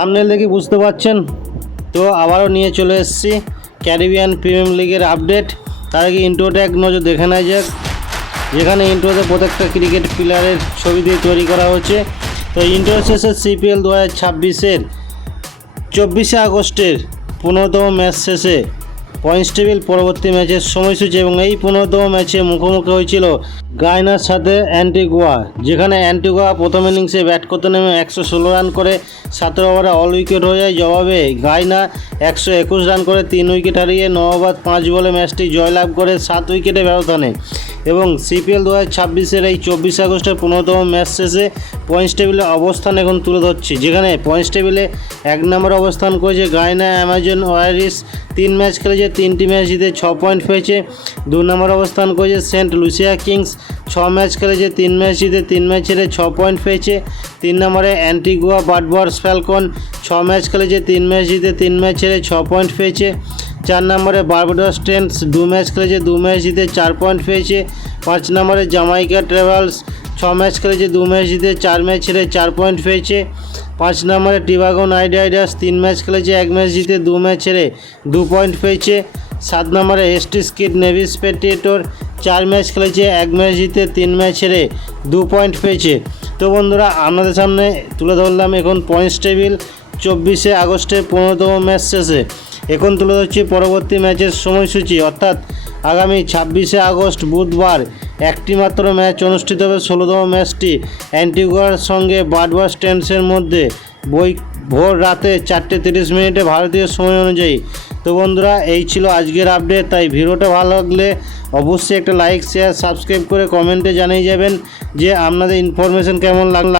Thumbnail দেখে বুঝতে পারছেন। তো আবারও নিয়ে চলে এসেছি ক্যারিবিয়ান প্রিমিয়ার লিগের আপডেট। তার আগে ইন্ট্রোটা এক নজর দেখে নেওয়া যাক, যেখানে ইন্ট্রোতে প্রত্যেকটা ক্রিকেট প্লেয়ারের ছবি দিয়ে তৈরি করা হচ্ছে। তো ইন্ট্রো শেষে CPL 2026-এর 24শে আগস্টের 15তম ম্যাচ শেষে পয়েন্টস টেবিল, পরবর্তী ম্যাচের সময়সূচি এবং এই 15তম ম্যাচে মুখোমুখি হয়েছিল গায়ানার সাথে অ্যান্টিগুয়া, যেখানে অ্যান্টিগুয়া প্রথম ইনিংসে ব্যাট করতে নেমে 116 রান করে 17 ওভারে অল উইকেট হয়ে যায়। জবাবে গায়ানা 121 রান করে 3 উইকেট হারিয়ে 9 ওভার 5 বলে ম্যাচটি জয়লাভ করে 7 উইকেটে ব্যবধানে। এবং CPL 2026-এর এই 24 আগস্টের 15তম ম্যাচ শেষে পয়েন্টস টেবিলের অবস্থান এখন তুলে ধরছি, যেখানে পয়েন্টস টেবিলে 1 নম্বরে অবস্থান করেছে গায়ানা অ্যামাজন ওয়ারিয়র্স। 3 ম্যাচ খেলেছে, 3টি ম্যাচ জিতে 6 পয়েন্ট পেয়েছে। 2 নম্বরে অবস্থান করেছে সেন্ট লুসিয়া কিংস। 6 ম্যাচ খেলেছে, 3 ম্যাচ জিতে 3 ম্যাচ হেরে 6 পয়েন্ট পেয়েছে। 3 নম্বরে অ্যান্টিগুয়া বারবাডোস ফ্যালকন। 6 ম্যাচ খেলেছে, 3 ম্যাচ জিতে 3 ম্যাচ হেরে 6 পয়েন্ট পেয়েছে। 4 নম্বরে বারবাডোস টেন্স। 2 ম্যাচ খেলেছে, 2 ম্যাচ জিতে 4 পয়েন্ট পেয়েছে। 5 নম্বরে জামাইকা ট্রাভেলস। 6 ম্যাচ খেলেছে, 2 ম্যাচ জিতে 4 ম্যাচ হেরে 4 পয়েন্ট পেয়েছে। 5 নম্বরে টিবাগো নাইট রাইডার্স। 3 ম্যাচ খেলেছে, 1 ম্যাচ জিতে 2 ম্যাচ হেরে 2 পয়েন্ট পেয়েছে। 7 নম্বরে ST skid navy Spectator. 4 match খেলেছে, 1 ম্যাচ জিতে 3 ম্যাচ হেরে 2 পয়েন্ট পেয়েছে। তো বন্ধুরা, আপনাদের সামনে তুলে ধরলাম এখন পয়েন্টস টেবিল 24শে আগস্টের 15তম ম্যাচ শেষে। এখন তুলে ধরছি পরবর্তী ম্যাচের সময়সূচি, অর্থাৎ আগামী 26শে আগস্ট বুধবার একটি মাত্র ম্যাচ অনুষ্ঠিত হবে। 16তম ম্যাচটি অ্যান্টিগুয়ার সঙ্গে বারবাডোস টেন্সের মধ্যে ভোর রাতে 4:30 ভারতীয় সময় অনুযায়ী। তো বন্ধুরা, এই ছিল আজকের আপডেট। তাই ভিডিওটা ভালো লাগলে অবশ্যই একটা লাইক, শেয়ার, সাবস্ক্রাইব করে কমেন্টে জানিয়ে যাবেন যে আপনাদের ইনফরমেশন কেমন লাগলো।